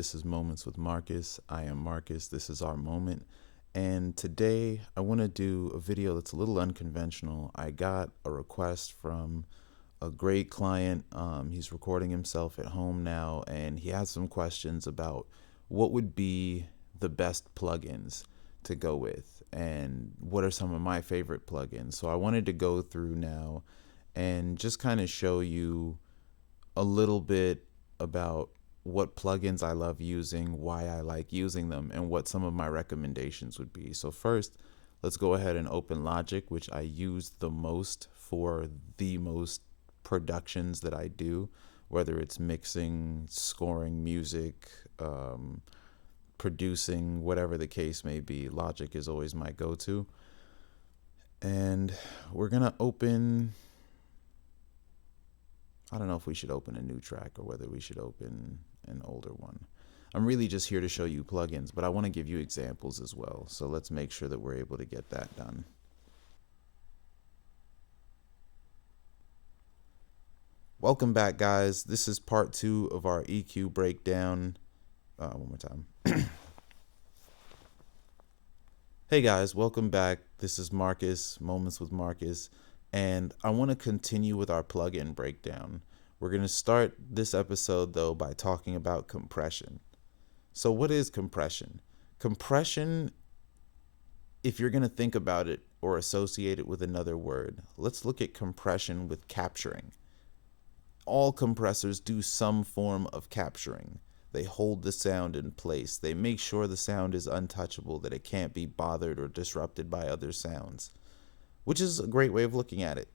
This is Moments with Marcus. I am Marcus. This is our moment. And today I want to do a video that's a little unconventional. I got a request from a great client. He's recording himself at home now, and he has some questions about what would be the best plugins to go with and what are some of my favorite plugins. So I wanted to go through now and just kind of show you a little bit about what plugins I love using, why I like using them, and what some of my recommendations would be. So first, let's go ahead and open Logic, which I use the most for the most productions that I do, whether it's mixing, scoring music, producing, whatever the case may be. Logic is always my go-to. And we're gonna open, I don't know if we should open a new track or whether we should open an older one. I'm really just here to show you plugins, but I want to give you examples as well. So let's make sure that we're able to get that done. Welcome back, guys. This is part 2 of our EQ breakdown. One more time. Hey guys, welcome back. This is Marcus, Moments with Marcus, and I want to continue with our plugin breakdown. We're going to start this episode though by talking about compression. So what is compression? Compression, if you're going to think about it or associate it with another word, let's look at compression with capturing. All compressors do some form of capturing. They hold the sound in place. They make sure the sound is untouchable, that it can't be bothered or disrupted by other sounds, which is a great way of looking at it.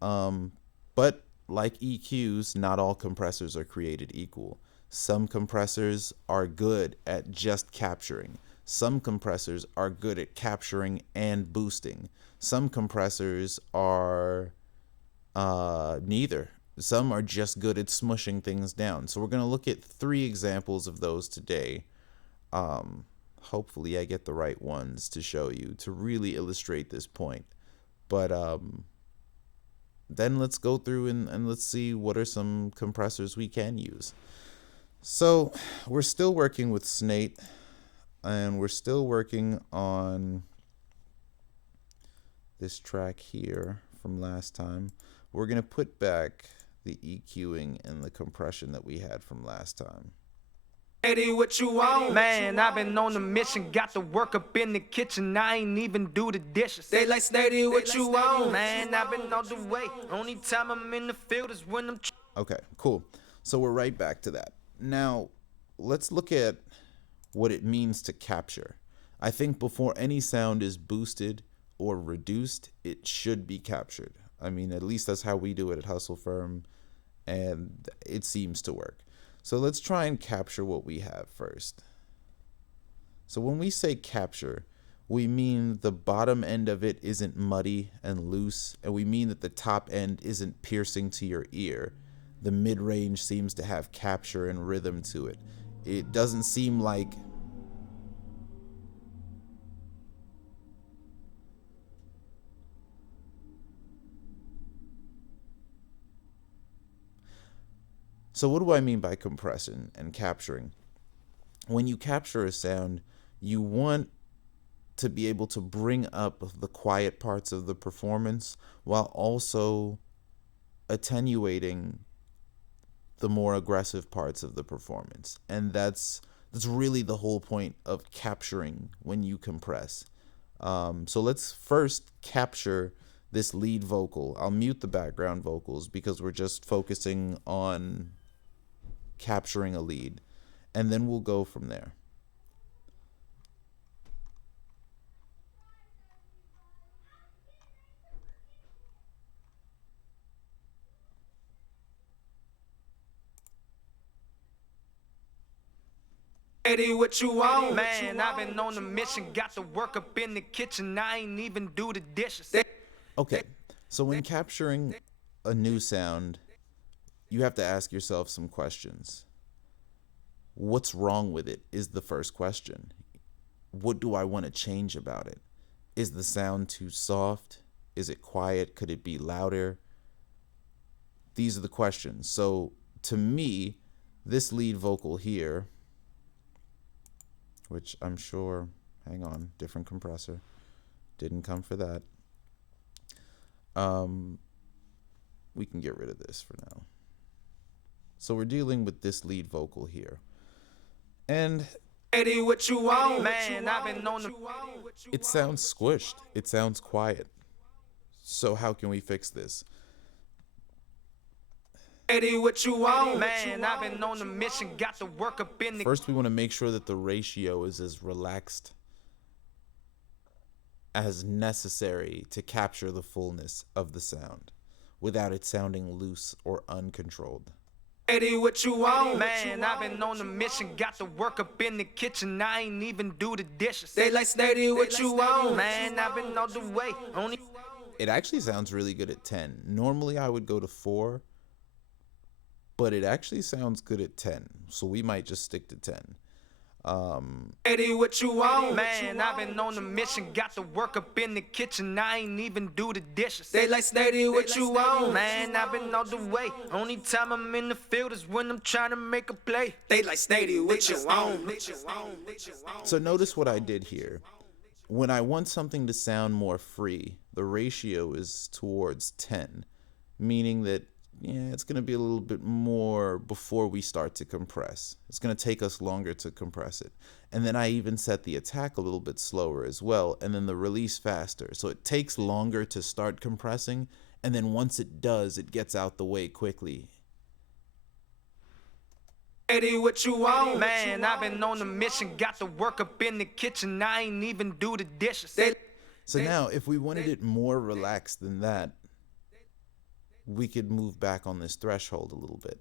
But like EQs, not all compressors are created equal. Some compressors are good at just capturing. Some compressors are good at capturing and boosting. Some compressors are neither. Some are just good at smushing things down. So we're going to look at 3 examples of those today. Hopefully I get the right ones to show you to really illustrate this point. But then let's go through and let's see what are some compressors we can use. So we're still working with Snate, and we're still working on this track here from last time. We're going to put back the EQing and the compression that we had from last time. Eddie, what you want? Man, I've been on a mission, got to work up in the kitchen, I ain't even do the dishes. They like Snady, what you want? Man, I've been on the way, only time I'm in the field is when I'm... Okay, cool. So we're right back to that. Now, let's look at what it means to capture. I think before any sound is boosted or reduced, it should be captured. I mean, at least that's how we do it at Hustle Firm, and it seems to work. So let's try and capture what we have first. So when we say capture, we mean the bottom end of it isn't muddy and loose, and we mean that the top end isn't piercing to your ear. The mid-range seems to have capture and rhythm to it. It doesn't seem like So what do I mean by compression and capturing? When you capture a sound, you want to be able to bring up the quiet parts of the performance while also attenuating the more aggressive parts of the performance. And that's really the whole point of capturing when you compress. So let's first capture this lead vocal. I'll mute the background vocals because we're just focusing on capturing a lead, and then we'll go from there. Eddie, what you want? Man, I've been on a mission, got to work up in the kitchen, I ain't even do the dishes. Okay, so when capturing a new sound, you have to ask yourself some questions. What's wrong with it is the first question. What do I want to change about it? Is the sound too soft? Is it quiet? Could it be louder? These are the questions. So to me, this lead vocal here which I'm sure, hang on, different compressor. Didn't come for that. We can get rid of this for now. So we're dealing with this lead vocal here. And what you want, man, I've been on the... It sounds squished. It sounds quiet. So how can we fix this? What you want, man, I've been on the mission, got to work up in the... First, we want to make sure that the ratio is as relaxed as necessary to capture the fullness of the sound without it sounding loose or uncontrolled. What you want, man, I've been on the mission, got to work up in the kitchen, I ain't even do the dishes. They like Snady, what you want, man, I've been all the way, only... It actually sounds really good at 10. Normally I would go to 4, but it actually sounds good at 10, so we might just stick to 10. What you want, man, I've been on the mission, got to work up in the kitchen, I ain't even do the dishes. They like Snady, what you want, man, I've been all the way, only time I'm in the field is when I'm trying to make a play. They like Snady, what you want. So notice what I did here. When I want something to sound more free, the ratio is towards 10, meaning that it's going to be a little bit more before we start to compress. It's going to take us longer to compress it. And then I even set the attack a little bit slower as well, and then the release faster. So it takes longer to start compressing, and then once it does, it gets out the way quickly. What you want, man, I've been on the mission, got to work up in the kitchen, I ain't even do the dishes. So now, if we wanted it more relaxed than that, we could move back on this threshold a little bit.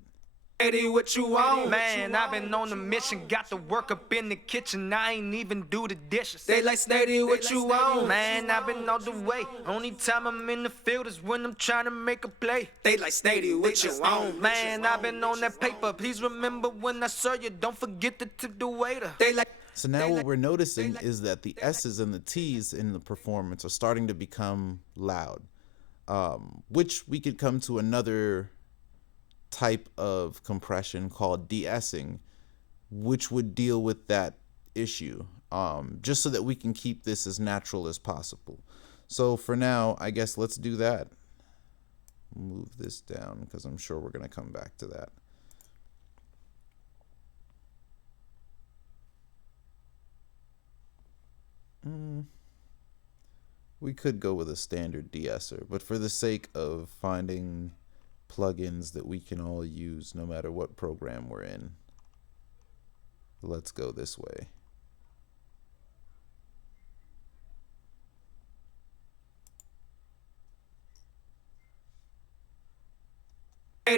What you want, man, I've been on the mission, got to work up in the kitchen, I ain't even do the dishes. They like Snady, what you want, man, I've been all the way, only time I'm in the field is when I'm trying to make a play. They like Snady, what you want, man, I've been on that paper, please remember when I serve you, don't forget to tip the waiter. They like... So now what we're noticing is that the S's and the T's in the performance are starting to become loud, which we could come to another type of compression called de-essing, which would deal with that issue, just so that we can keep this as natural as possible. So for now, I guess let's do that. Move this down because I'm sure we're going to come back to that. We could go with a standard de-esser, but for the sake of finding plugins that we can all use no matter what program we're in, let's go this way.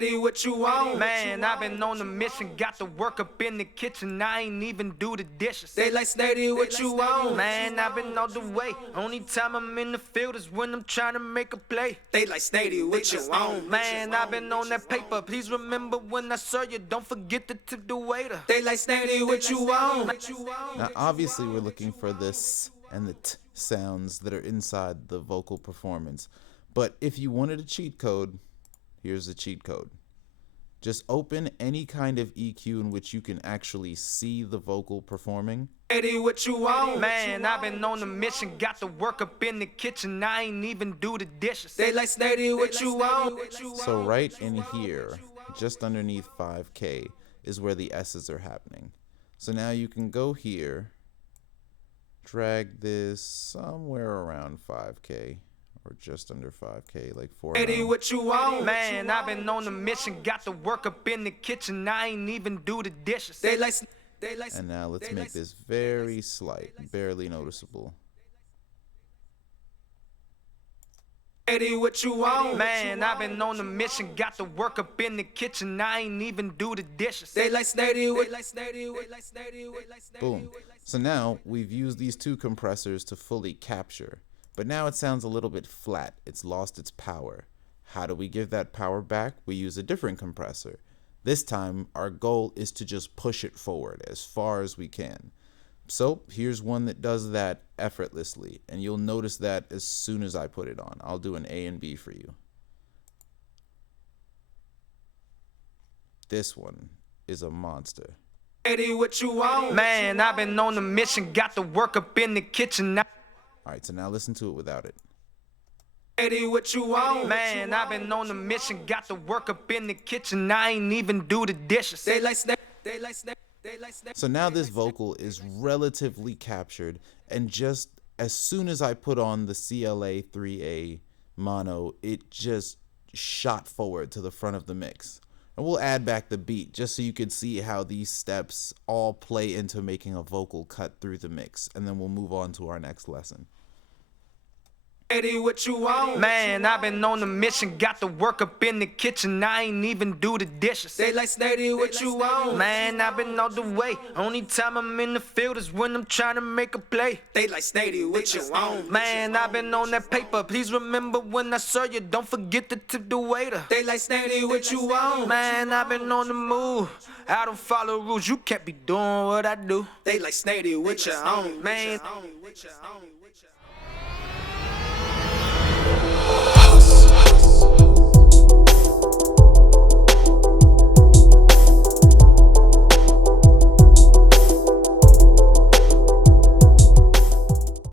What you want, man, I've been on the mission, got to work up in the kitchen, I ain't even do the dishes. They like Snady, what you want, man, I've been all the way, only time I'm in the field is when I'm trying to make a play. They like Snady, what you want, man, I've been on that paper, please remember when I serve you, don't forget to tip the waiter. They like Snady, what you want. Now obviously we're looking for this and the t sounds that are inside the vocal performance, but if you wanted a cheat code, here's the cheat code. Just open any kind of EQ in which you can actually see the vocal performing. What you want, man, I've been on the mission, got to work up in the kitchen, I ain't even do the dishes. They like Snady, what you want. So right in here, just underneath 5K, is where the S's are happening. So now you can go here, drag this somewhere around 5K. Or just under 5K, like 4. What you want, man, I've been on the mission, got to work up in the kitchen, I ain't even do the dishes. And now let's make this very slight, barely noticeable. What you want, man, I've been on the mission, got to work up in the kitchen, I ain't even do the dishes. They like Snady, boom. So now we've used these two compressors to fully capture. But now it sounds a little bit flat. It's lost its power. How do we give that power back? We use a different compressor. This time, our goal is to just push it forward as far as we can. So here's one that does that effortlessly, and you'll notice that as soon as I put it on. I'll do an A and B for you. This one is a monster. What you want? Man, I've been on a mission, got to work up in the kitchen. All right, so now listen to it without it. What you want? Man, I've been on a mission, got to work up in the kitchen. I ain't even do the dishes. So now this vocal is relatively captured, and just as soon as I put on the CLA 3A mono, it just shot forward to the front of the mix. And we'll add back the beat just so you can see how these steps all play into making a vocal cut through the mix, and then we'll move on to our next lesson. What you want? Man, I've been on a mission, got to work up in the kitchen. I ain't even do the dishes. They like steady, what you want? Man, I've been all the way. Only time I'm in the field is when I'm trying to make a play. They like steady, what you want? Man, I've been on that paper. Please remember when I serve you, don't forget to tip the waiter. They like steady, what you want? Man, I've been on the move. I don't follow rules, you can't be doing what I do. They like steady, what you want? Man.